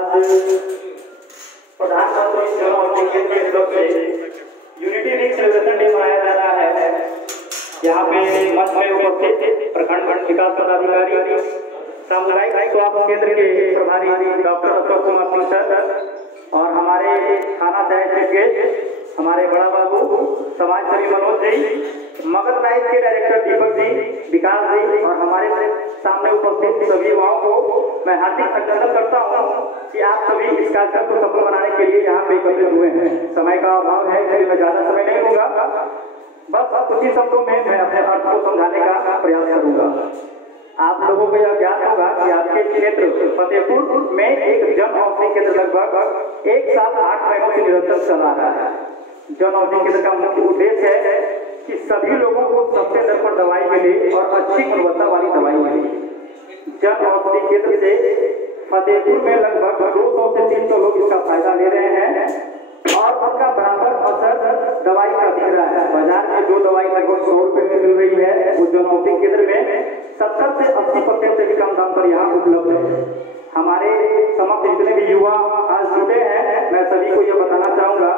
आज प्रधानमंत्री जन औषधि केंद्र के तरफ से यूनिटी वीक सेलिब्रेशन डे मनाया जा रहा है। यहाँ पे मंच में उपस्थित प्रखंड विकास पदाधिकारी, सामुदायिक स्वास्थ्य केंद्र के प्रभारी डॉक्टर अशोक कुमार सिंह सर और हमारे थाना सहायक गेस्ट हमारे बड़ा बाबू समाजसेवी मनोज जी, मगध नाइट के डायरेक्टर दीपक जी, विकास जी और हमारे सामने उपस्थित सभी युवाओं को मैं हार्दिक अभिनंदन करता हूं कि आप सभी इस कार्यक्रम को सफल बनाने के लिए यहाँ पे एकत्रित हुए हैं। समय का अभाव है इसलिए मैं ज्यादा समय नहीं लूंगा, बस कुछ ही शब्दों में मैं अपने अर्थ को समझाने का प्रयास करूंगा। आप लोगों को यह ज्ञात होगा कि आपके क्षेत्र फतेहपुर में एक जन औषधि केंद्र लगभग 1 साल 8 महीनों से निरंतर चला रहा है। जन औषधि केंद्र का मुख्य उद्देश्य है कि सभी लोगों को सस्ते दर पर दवाई मिले और अच्छी गुणवत्ता वाली दवाई मिले। जन औषधि केंद्र से फतेहपुर में लगभग 200 से 300 लोग इसका फायदा ले रहे हैं और उनका बराबर असर दवाई का दिख रहा है। बाजार में जो दवाई लगभग 100 रुपए में मिल रही है वो जन औषधि केंद्र में 70 से 80% से भी कम दाम पर यहाँ उपलब्ध है। हमारे समस्त जितने भी युवा आज जुटे हैं, मैं सभी को यह बताना चाहूंगा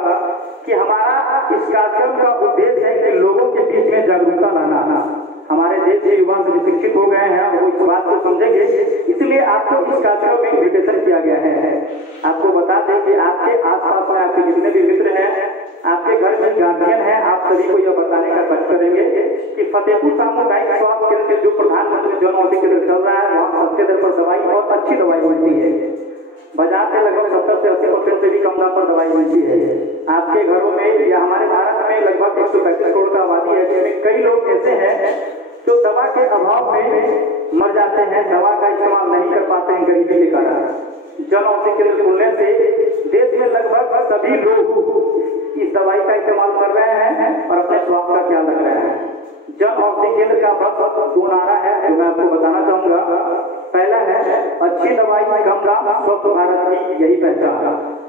कि हमारा इस कार्यक्रम का उद्देश्य है कि लोगों के बीच में जागरूकता लाना। हमारे देश के युवा सभी शिक्षित हो गए हैं, वो इस बात को समझेंगे, इसलिए आपको इस कार्यक्रम में इन्विटेशन किया गया है। आपको बता दें कि आपके आसपास में आपके जितने भी मित्र हैं, आपके घर में गार्जियन है, आप सभी को यह बताने का कष्ट करेंगे कि फतेहपुर सामुदायिक स्वास्थ्य केंद्र जो प्रधानमंत्री जन औषधि केंद्र चल रहा है वहाँ सस्ते दर पर दवाई और अच्छी दवाई मिलती है। बाजार से लगभग 70 से 80% से भी कम दाम पर दवाई मिलती है। आपके घरों में या हमारे भारत में लगभग 135 करोड़ का आबादी है, जिसमें कई लोग ऐसे हैं जो दवा के अभाव में मर जाते हैं, दवा का इस्तेमाल नहीं कर पाते हैं गरीबी के कारण। जन औषधि केंद्र खुलने से देश में लगभग सभी लोग इस दवाई का इस्तेमाल कर रहे हैं और अपने स्वास्थ्य का ख्याल रख रहे हैं। जन औषधि केंद्र का बस 2 नारा है जो मैं आपको बताना चाहूंगा। पहला है अच्छी दवाई कम दाम, स्वस्थ भारत की यही पहचान।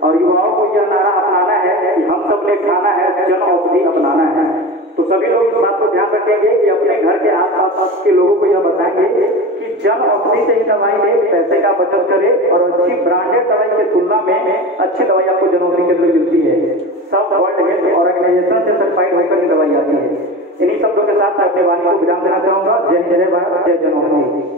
और युवाओं को यह नारा अपनाना है कि हम सब ने खाना है, जन औषधि अपनाना है। तो सभी लोग इस बात को ध्यान रखेंगे कि अपने घर के आसपास के लोगों को यह बताएंगे कि जन औषधि से ही दवाई ले, पैसे का बचत करे और अच्छी ब्रांडेड दवाई की तुलना में अच्छी दवाई आपको जन औषधि केंद्र में मिलती है। सब वर्ल्ड हेल्थ ऑर्गेनाइजेशन से सर्टिफाइड होकर ही दवाई आती है। इन्हीं शब्दों के साथ मैं अपने वाणी को विराम देना चाहूंगा। जय हिंद, जय भारत, जय जन औषधि।